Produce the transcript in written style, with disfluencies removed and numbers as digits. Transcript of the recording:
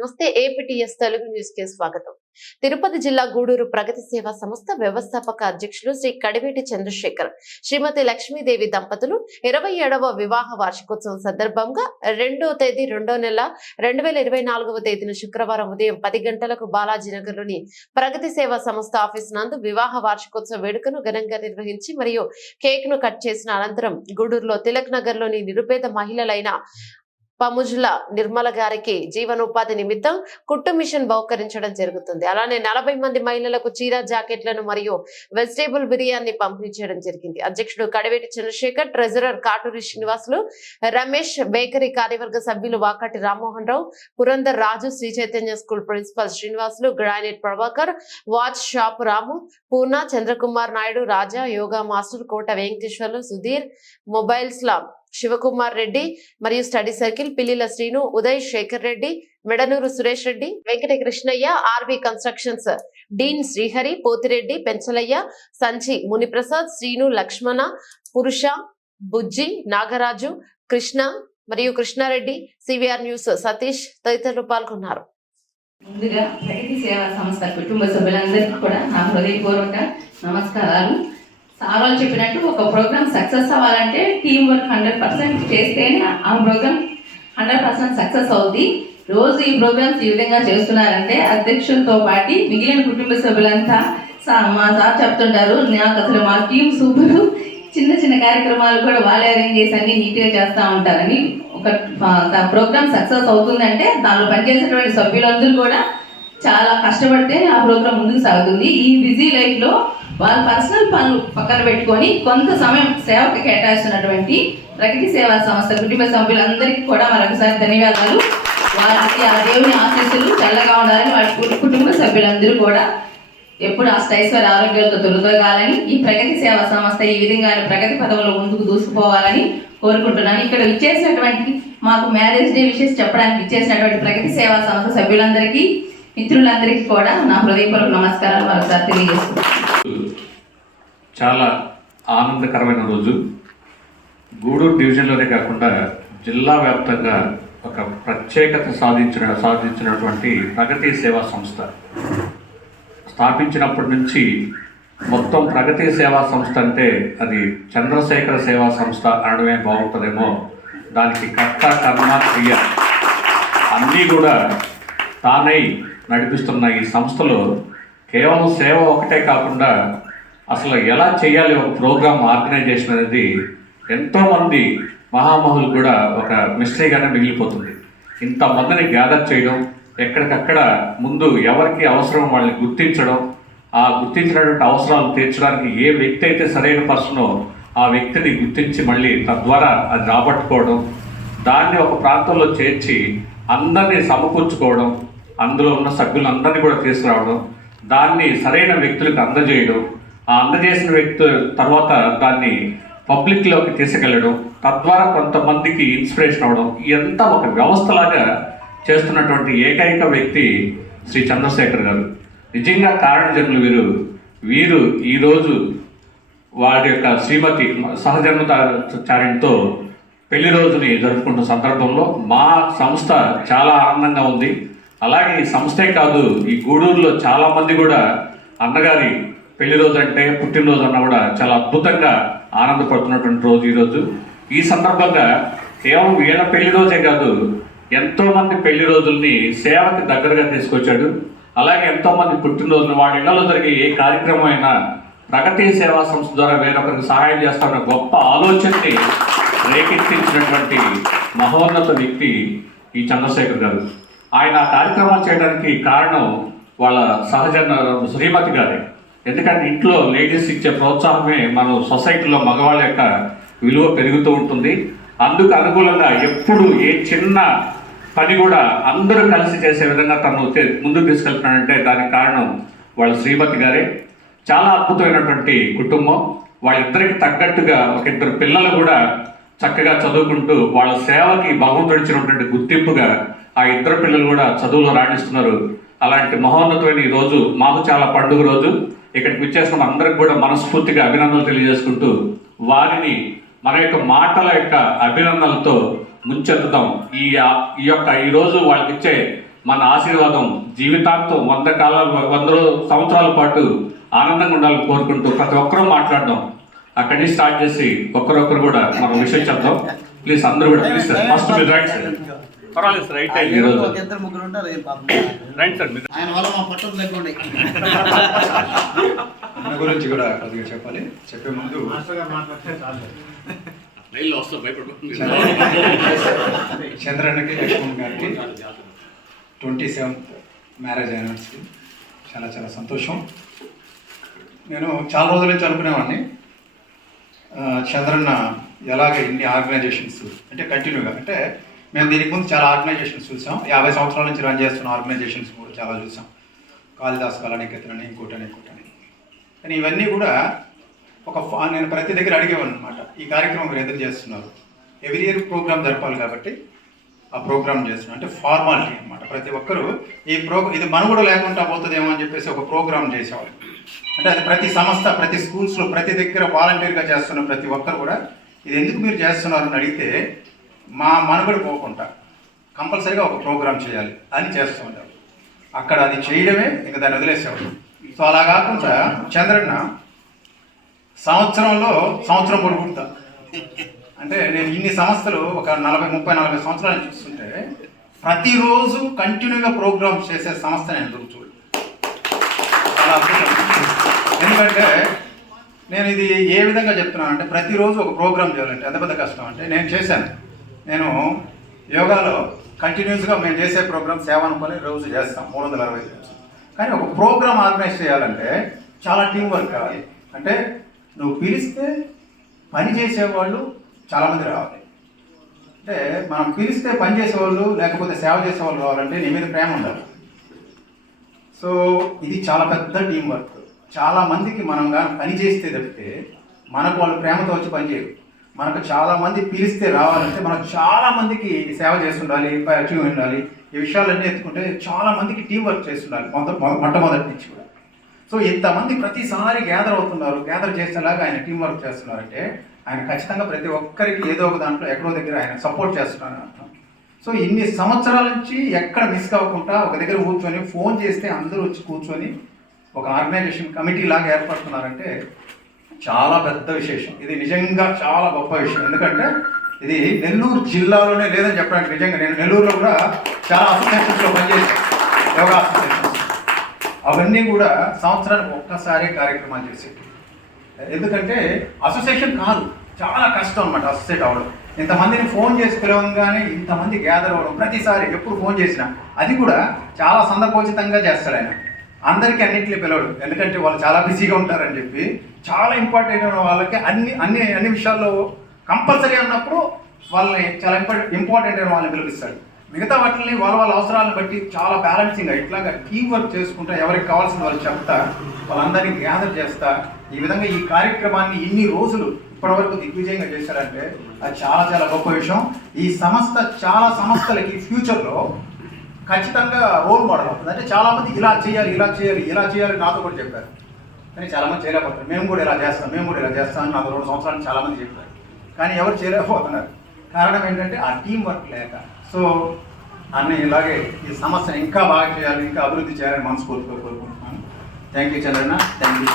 నమస్తే APTS Telugu news కి స్వాగతం. తిరుపతి జిల్లా గూడూరు ప్రగతి సేవా సంస్థ వ్యవస్థాపక అధ్యక్షులు శ్రీ కడివేటి చంద్రశేఖర్, శ్రీమతి లక్ష్మీదేవి దంపతులు 27వ వివాహ వార్షికోత్సవం సందర్భంగా 2వ తేదీ 2వ నెల 2024వ తేదీన శుక్రవారం ఉదయం 10 గంటలకు బాలాజీనగర్ లోని ప్రగతి సేవా సంస్థ ఆఫీస్ నందు వివాహ వార్షికోత్సవ వేడుకను ఘనంగా నిర్వహించి మరియు కేక్ ను కట్ చేసిన అనంతరం గూడూరులో తిలక్ నగర్ లోని నిరుపేద మహిళలైన పముజుల నిర్మల గారికి జీవనోపాధి నిమిత్తం కుట్టు మిషన్ బహుకరించడం జరుగుతుంది. అలానే 40 మంది మహిళలకు చీర జాకెట్లను మరియు వెజిటేబుల్ బిర్యానీ పంపిణీ చేయడం జరిగింది. అధ్యక్షుడు కడివేటి చంద్రశేఖర్, ట్రెజరర్ కాటూరి శ్రీనివాసులు, రమేష్, బేకరీ కార్యవర్గ సభ్యులు Vakati Rammohan Rao, Purandar Raju, Sri Chaitanya school principal Srinivasulu, granite Prabhakar, watch shop Ramu, Purna, Chandrakumar Naidu, Raja, yoga master, Kota Venkateswarlu, Sudhir, mobiles లా శివకుమార్ రెడ్డి మరియు study circle, Pillila Srinu, Uday, Sekhar Reddy, Medanuru Suresh Reddy, Venkata Krishnaiah, RV constructions dean Srihari, Pothireddy, Penchalaiah, Sanchi Muniprasad, Srinu, లక్ష్మణ, పురుష, బుజ్జి, నాగరాజు, కృష్ణ మరియు కృష్ణారెడ్డి, సివిఆర్ న్యూస్ సతీష్ తదితరులు పాల్గొన్నారు. ముందుగా ప్రగతి సేవా సంస్థ కుటుంబ సభ్యులందరికీ కూడా నా హృదయపూర్వక నమస్కారాలు. సార్ చెప్పినట్టు ఒక ప్రోగ్రామ్ సక్సెస్ అవ్వాలంటే టీం వర్క్ 100% చేస్తేనే ఆ ప్రోగ్రామ్ 100% సక్సెస్ అవుద్ది. రోజు ఈ ప్రోగ్రామ్స్ ఈ విధంగా చేస్తున్నారంటే అధ్యక్షులతో పాటు మిగిలిన కుటుంబ సభ్యులంతా మా సార్ చెప్తుంటారు, నాకు అసలు మా టీం సూపర్, చిన్న చిన్న కార్యక్రమాలు కూడా వాళ్ళే అరేంజ్ చేసి అన్ని నీట్గా చేస్తూ ఉంటారని. ఒక ప్రోగ్రామ్ సక్సెస్ అవుతుందంటే దానిలో పనిచేసేటువంటి సభ్యులందరూ కూడా చాలా కష్టపడితే ఆ ప్రోగ్రామ్ ముందుకు సాగుతుంది. ఈ బిజీ లైఫ్లో వాళ్ళ పర్సనల్ పనులు పక్కన పెట్టుకొని కొంత సమయం సేవకు కేటాయిస్తున్నటువంటి ప్రగతి సేవా సంస్థ కుటుంబ సభ్యులందరికీ కూడా మరొకసారి ధన్యవాదాలు. వారికి ఆ దేవుని ఆశీస్సులు చల్లగా ఉండాలని వారి కుటుంబ సభ్యులందరూ కూడా ఎప్పుడు అష్టైశ్వర్య ఆరోగ్యాలతో తొలగగాలని, ఈ ప్రగతి సేవా సంస్థ ఈ విధంగా ప్రగతి పదవుల్లో ముందుకు దూసుకుపోవాలని కోరుకుంటున్నాను. ఇక్కడ ఇచ్చేసినటువంటి మాకు మ్యారేజ్ డే విషయం చెప్పడానికి ఇచ్చేసినటువంటి ప్రగతి సేవా సంస్థ సభ్యులందరికీ, మిత్రులందరికీ కూడా నా హృదయపూర్వక నమస్కారాలు మరొకసారి తెలియజేస్తున్నాను. చాలా ఆనందకరమైన రోజు. గూడూరు డివిజన్లోనే కాకుండా జిల్లా వ్యాప్తంగా ఒక ప్రత్యేకత సాధించినటువంటి ప్రగతి సేవా సంస్థ స్థాపించినప్పటి నుంచి మొత్తం ప్రగతి సేవా సంస్థ అంటే అది చంద్రశేఖర సేవా సంస్థ అనడమే బాగుంటుందేమో. దానికి కర్త, కర్మ, క్రియ అన్నీ కూడా తానై నడిపిస్తున్న ఈ సంస్థలో కేవలం సేవ ఒకటే కాకుండా అసలు ఎలా చేయాలి ఒక ప్రోగ్రామ్ ఆర్గనైజేషన్ అనేది ఎంతోమంది మహామహులు కూడా ఒక మిస్టరీగానే మిగిలిపోతుంది. ఇంతమందిని గ్యాదర్ చేయడం, ఎక్కడికక్కడ ముందు ఎవరికి అవసరం వాళ్ళని గుర్తించడం, ఆ గుర్తించినటువంటి అవసరాలు తీర్చడానికి ఏ వ్యక్తి అయితే సరైన పర్సనో ఆ వ్యక్తిని గుర్తించి మళ్ళీ తద్వారా అది రాబట్టుకోవడం, దాన్ని ఒక ప్రాంతంలో చేర్చి అందరినీ సమకూర్చుకోవడం, అందులో ఉన్న సభ్యులందరినీ కూడా తీసుకురావడం, దాన్ని సరైన వ్యక్తులకు అందజేయడం, ఆ అందజేసిన వ్యక్తి తర్వాత దాన్ని పబ్లిక్లోకి తీసుకెళ్ళడం, తద్వారా కొంతమందికి ఇన్స్పిరేషన్ అవ్వడం, ఇదంతా ఒక వ్యవస్థలాగా చేస్తున్నటువంటి ఏకైక వ్యక్తి శ్రీ చంద్రశేఖర్ గారు. నిజంగా కారణజన్ములు వీరు ఈరోజు వారి యొక్క శ్రీమతి సహజన్మచార్యంతో పెళ్లి రోజుని జరుపుకుంటున్న సందర్భంలో మా సంస్థ చాలా ఆనందంగా ఉంది. అలాగే ఈ సంస్థే కాదు, ఈ గూడూరులో చాలామంది కూడా అన్నగారి పెళ్లి రోజు అంటే పుట్టినరోజు అన్న కూడా చాలా అద్భుతంగా ఆనందపడుతున్నటువంటి రోజు ఈరోజు. ఈ సందర్భంగా కేవలం వీళ్ళ పెళ్లి రోజే కాదు, ఎంతోమంది పెళ్లి రోజుల్ని సేవకి దగ్గరగా తీసుకొచ్చాడు. అలాగే ఎంతోమంది పుట్టినరోజులు వాళ్ళ ఇళ్లలో జరిగే ఏ కార్యక్రమం అయినా ప్రగతి సేవా సంస్థ ద్వారా వేరొకరికి సహాయం చేస్తామన్న గొప్ప ఆలోచనని రేకెత్తించినటువంటి మహోన్నత వ్యక్తి ఈ చంద్రశేఖర్ గారు. ఆయన ఆ కార్యక్రమాలు చేయడానికి కారణం వాళ్ళ శ్రీమతి గారే. ఎందుకంటే ఇంట్లో లేడీస్ ఇచ్చే ప్రోత్సాహమే మన సొసైటీలో మగవాళ్ళ యొక్క విలువ పెరుగుతూ ఉంటుంది. అందుకు అనుకూలంగా ఎప్పుడు ఏ చిన్న పని కూడా అందరూ కలిసి చేసే విధంగా తను ముందుకు తీసుకెళ్తున్నాడంటే దానికి కారణం వాళ్ళ శ్రీమతి గారే. చాలా అద్భుతమైనటువంటి కుటుంబం. వాళ్ళిద్దరికి తగ్గట్టుగా ఒక 2 పిల్లలు కూడా చక్కగా చదువుకుంటూ వాళ్ళ సేవకి భగవంతుడిచ్చినటువంటి గుర్తింపుగా ఆ 2 పిల్లలు కూడా చదువులో రాణిస్తున్నారు. అలాంటి మహోన్నతమైన ఈ రోజు మాకు చాలా పండుగ రోజు. ఇక్కడికి వచ్చేసిన అందరికి కూడా మనస్ఫూర్తిగా అభినందనలు తెలియజేసుకుంటూ వారిని మన యొక్క మాటల యొక్క అభినందనలతో ముంచెత్తుతాం. ఈ రోజు వాళ్ళకి ఇచ్చే మన ఆశీర్వాదం జీవితాంతం 100 సంవత్సరాల పాటు ఆనందంగా ఉండాలని కోరుకుంటూ ప్రతి ఒక్కరూ మాట్లాడడం అక్కడి నుంచి స్టార్ట్ చేసి ఒక్కరొక్కరు కూడా మనం విషయం చెప్తాం. ప్లీజ్ అందరూ కూడా ప్లీజ్ సార్ ఫస్ట్ మీరు రైట్ సార్. పర్వాలేదు సార్ రైట్ అయ్యి ఈరోజు రైట్ సార్. ఆయన వల్ల మా పట్టం లేకుండా మన గురించి కూడా కొద్దిగా చెప్పాలి. చెప్పే ముందు చంద్రన్నకి లక్ష్మణ్ గారికి 27th మ్యారేజ్ యానివర్సరీ. చాలా చాలా సంతోషం. నేను చాలా రోజుల నుంచి అనుకునేవాడిని చంద్రన్న ఎలాగ ఇన్ని ఆర్గనైజేషన్స్ అంటే కంటిన్యూగా, అంటే మేము దీనికి ముందు చాలా ఆర్గనైజేషన్స్ చూసాం. 50 సంవత్సరాల నుంచి రన్ చేస్తున్న ఆర్గనైజేషన్స్ కూడా చాలా చూసాం. కాళిదాస్ కళానికేతనని ఇంకోటని. కానీ ఇవన్నీ కూడా నేను ప్రతి దగ్గర అడిగేవాను అనమాట, ఈ కార్యక్రమం మీరు ఎందుకు చేస్తున్నారు? ఎవ్రీ ఇయర్ ప్రోగ్రామ్ జరపాలి కాబట్టి ఆ ప్రోగ్రామ్ చేస్తున్నాం. అంటే ఫార్మాలిటీ అనమాట. ప్రతి ఒక్కరూ ఇది మనుగడ లేకుండా పోతుందేమో అని చెప్పేసి ఒక ప్రోగ్రామ్ చేసేవాళ్ళు. అంటే అది ప్రతి సంస్థ, ప్రతి స్కూల్స్లో, ప్రతి దగ్గర వాలంటీర్గా చేస్తున్న ప్రతి ఒక్కరు కూడా ఇది ఎందుకు మీరు చేస్తున్నారు అని అడిగితే మా మనుగడ పోకుండా కంపల్సరీగా ఒక ప్రోగ్రామ్ చేయాలి అని చేస్తూ ఉంటారు. అక్కడ అది చేయడమే ఇంకా దాన్ని వదిలేసేవాడు. సో అలా కాకుండా చంద్రన్న సంవత్సరం పొడుగుతా అంటే నేను ఇన్ని సంస్థలు ఒక 30-40 సంవత్సరాలు చూస్తుంటే ప్రతిరోజు కంటిన్యూగా ప్రోగ్రామ్స్ చేసే సంస్థ నేను చూడు. చాలా అద్భుతం. ఎందుకంటే నేను ఇది ఏ విధంగా చెప్తున్నాను అంటే ప్రతిరోజు ఒక ప్రోగ్రామ్ చేయాలంటే ఎంత పెద్ద కష్టం. అంటే నేను చేశాను. నేను యోగాలో కంటిన్యూస్గా మేము చేసే ప్రోగ్రామ్ సేవ అనుకొని రోజు చేస్తాం 365 రోజులు. కానీ ఒక ప్రోగ్రామ్ ఆర్గనైజ్ చేయాలంటే చాలా టీం వర్క్ కావాలి. అంటే నువ్వు పిలిస్తే పని చేసేవాళ్ళు చాలామంది రావాలి. అంటే మనం పిలిస్తే పని చేసేవాళ్ళు లేకపోతే సేవ చేసేవాళ్ళు రావాలంటే నీ మీద ప్రేమ ఉండాలి. సో ఇది చాలా పెద్ద టీం వర్క్. చాలామందికి మనం కానీ పని చేస్తే తప్పితే మనకు వాళ్ళు ప్రేమతో వచ్చి పని చేయరు. మనకు చాలామంది పిలిస్తే రావాలంటే మనం చాలామందికి సేవ చేస్తుండాలి, యాక్టివ్ ఉండాలి. ఈ విషయాలన్నీ ఎత్తుకుంటే చాలామందికి టీం వర్క్ చేస్తుండాలి మొట్టమొదటి నుంచి కూడా. సో ఇంతమంది ప్రతిసారి గ్యాదర్ అవుతున్నారు, గ్యాదర్ చేసేలాగా ఆయన టీం వర్క్ చేస్తున్నారంటే ఆయన ఖచ్చితంగా ప్రతి ఒక్కరికి ఏదో ఒక దాంట్లో ఎక్కడో దగ్గర ఆయన సపోర్ట్ చేస్తున్నారని అర్థం. సో ఇన్ని సంవత్సరాల నుంచి ఎక్కడ మిస్ అవ్వకుండా ఒక దగ్గర కూర్చొని ఫోన్ చేస్తే అందరూ వచ్చి కూర్చొని ఒక ఆర్గనైజేషన్ కమిటీ లాగా ఏర్పడుతున్నారంటే చాలా పెద్ద విశేషం. ఇది నిజంగా చాలా గొప్ప విషయం. ఎందుకంటే ఇది నెల్లూరు జిల్లాలోనే లేదని చెప్పడానికి నిజంగా నేను నెల్లూరులో కూడా చాలా అసోసియేషన్స్లో పనిచేశాను, యోగా అసోసియేషన్స్. అవన్నీ కూడా సంవత్సరానికి ఒక్కసారి కార్యక్రమాలు చేసేవి. ఎందుకంటే అసోసియేషన్ కాదు, చాలా కష్టం అనమాట అసోసియేట్ అవ్వడం. ఇంతమందిని ఫోన్ చేసి పిలవంగానే ఇంతమంది గ్యాదర్ అవ్వడం, ప్రతిసారి ఎప్పుడు ఫోన్ చేసినా అది కూడా చాలా సందర్భోచితంగా చేస్తాడు ఆయన. అందరికీ అన్నింటినీ పిలవడు, ఎందుకంటే వాళ్ళు చాలా బిజీగా ఉంటారని చెప్పి చాలా ఇంపార్టెంట్ అయిన వాళ్ళకి అన్ని విషయాల్లో కంపల్సరీ అన్నప్పుడు వాళ్ళని చాలా ఇంపార్టెంట్ అయిన వాళ్ళని పిలిపిస్తాడు. మిగతా వాటిని వాళ్ళ అవసరాలను బట్టి చాలా బ్యాలెన్సింగ్గా ఇట్లాగా టీం వర్క్ చేసుకుంటా ఎవరికి కావాల్సిన వాళ్ళు చెప్తా వాళ్ళందరినీ గ్యాదర్ చేస్తా ఈ విధంగా ఈ కార్యక్రమాన్ని ఇన్ని రోజులు ఇప్పటివరకు దిగ్విజయంగా చేశారంటే అది చాలా చాలా గొప్ప విషయం. ఈ సంస్థ చాలా సంస్థలకి ఫ్యూచర్లో ఖచ్చితంగా రోల్ మోడల్ అవుతుంది. అంటే చాలామంది ఇలా చేయాలి నాతో కూడా చెప్పారు, కానీ చాలామంది చేయలేకపోతారు. మేము కూడా ఇలా చేస్తాం అని నాతో 2 సంవత్సరాలు చాలామంది చెప్పారు, కానీ ఎవరు చేయలేకపోతున్నారు. కారణం ఏంటంటే ఆ టీం వర్క్ లేక. సో అన్నీ ఇలాగే ఈ సమస్యను ఇంకా బాగా చేయాలి, ఇంకా అభివృద్ధి చేయాలని మనస్ఫూర్తిగా కోరుకుంటున్నాను. Thank you Chandranna, thank you.